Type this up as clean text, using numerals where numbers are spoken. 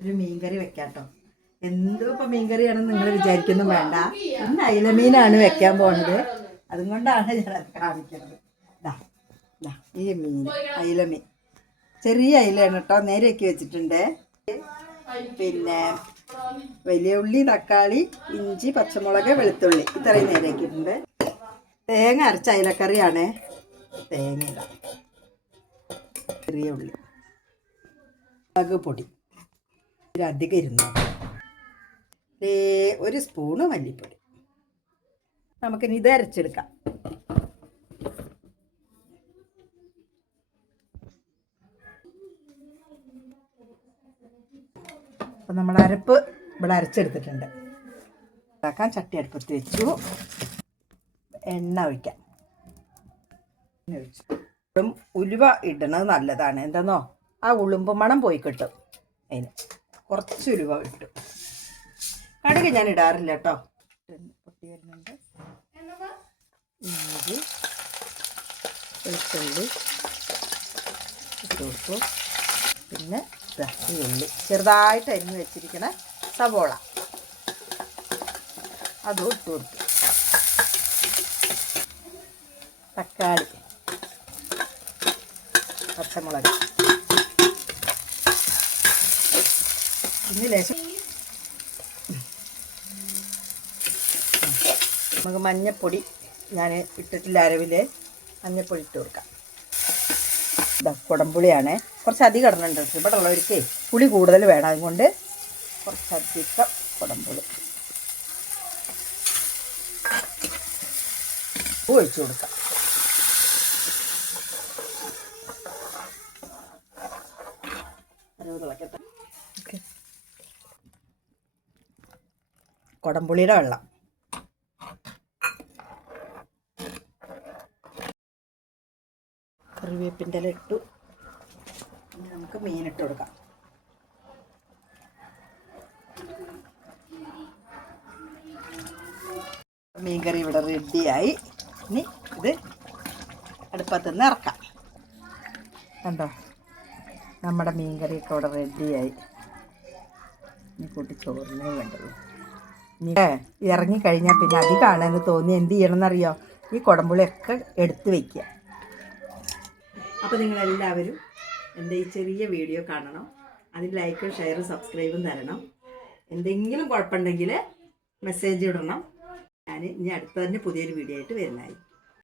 ഒരു മീൻകറി വെക്കാം കേട്ടോ. എന്തോ ഇപ്പം മീൻകറിയാണെന്ന് നിങ്ങൾ വിചാരിക്കുന്നു വേണ്ട. ഇന്ന് അയിലമീനാണ് വെക്കാൻ പോകുന്നത്. അതുകൊണ്ടാണ് ഞാനത് കാണിക്കുന്നത്. ഈ മീൻ അയിലമീൻ ചെറിയ അയിലാണ് കേട്ടോ. നേരെയൊക്കെ വെച്ചിട്ടുണ്ട്. പിന്നെ വലിയ ഉള്ളി, തക്കാളി, ഇഞ്ചി, പച്ചമുളക്, വെളുത്തുള്ളി ഇത്രയും നേരെയാക്കിയിട്ടുണ്ട്. തേങ്ങ അരച്ച അയിലക്കറിയാണ്. തേങ്ങ ഇടാം. ചെറിയ ഉള്ളി, മുളക് പൊടി അധികം ഇരുന്നു, ഒരു സ്പൂണ് മല്ലിപ്പൊടി. നമുക്കിനി ഇത് അരച്ചെടുക്കാം. അപ്പം നമ്മൾ അരപ്പ് ഇവിടെ അരച്ചെടുത്തിട്ടുണ്ട്. ഉണ്ടാക്കാൻ ചട്ടി അടുപ്പത്ത് വെച്ചു. എണ്ണ ഒഴിക്കാം. ഉലുവ ഇടുന്നത് നല്ലതാണ്. എന്താന്നോ, ആ ഉളുമ്പ് മണം പോയി കിട്ടും. അതിന് കുറച്ച് ഉലുവ ഇട്ടു. കടുക് ഞാൻ ഇടാറില്ല കേട്ടോ. പൊട്ടി വരുന്നുണ്ട്. ഇഞ്ചി, വെളുത്തുള്ളി ഇട്ട് കൊടുത്തു. പിന്നെ ഈ ഉള്ളി ചെറുതായിട്ട് അരിഞ്ഞ് വെച്ചിരിക്കണ സവോള അതും ഇട്ട് കൊടുത്തു. തക്കാളി, പച്ചമുളക്, പിന്നെ ലേശം നമുക്ക് മഞ്ഞൾപ്പൊടി ഞാൻ ഇട്ടിട്ടില്ല. അരവിൽ മഞ്ഞൾപ്പൊടി ഇട്ട് കൊടുക്കാം. കുടംപുളിയാണ്. കുറച്ചധികം ഇടണുണ്ട്. ഇവിടെ ഉള്ളവർക്ക് പുളി കൂടുതൽ വേണം. അതുകൊണ്ട് കുറച്ചധികം കുടംപുളി ഒഴിച്ചു കൊടുക്കാം. കുടംപുളിയുടെ വെള്ളം, കറിവേപ്പിൻ്റെ ഇല ഇട്ടു. നമുക്ക് മീനിട്ട് കൊടുക്കാം. മീൻകറി ഇവിടെ റെഡിയായി. ഇനി ഇത് അടുപ്പത്തുനിന്ന് ഇറക്കാം. കണ്ടോ, നമ്മുടെ മീൻകറിയൊക്കെ ഇവിടെ റെഡിയായി. ഇനി കൂട്ടി ചോറിനേ വേണ്ടുള്ളൂ. ഇറങ്ങിക്കഴിഞ്ഞാൽ പിന്നെ അധികമാണെന്ന് തോന്നി എന്ത് ചെയ്യണമെന്നറിയോ, ഈ കുടംപുളിയൊക്കെ എടുത്ത് വയ്ക്കുക. അപ്പോൾ നിങ്ങളെല്ലാവരും എൻ്റെ ഈ ചെറിയ വീഡിയോ കാണണം. അതിൽ ലൈക്കും ഷെയറും സബ്സ്ക്രൈബും തരണം. എന്തെങ്കിലും കുഴപ്പമുണ്ടെങ്കിൽ മെസ്സേജ് ഇടണം. ഞാൻ ഇനി അടുത്ത തന്നെ പുതിയൊരു വീഡിയോ ആയിട്ട് വരുന്നതായിരിക്കും.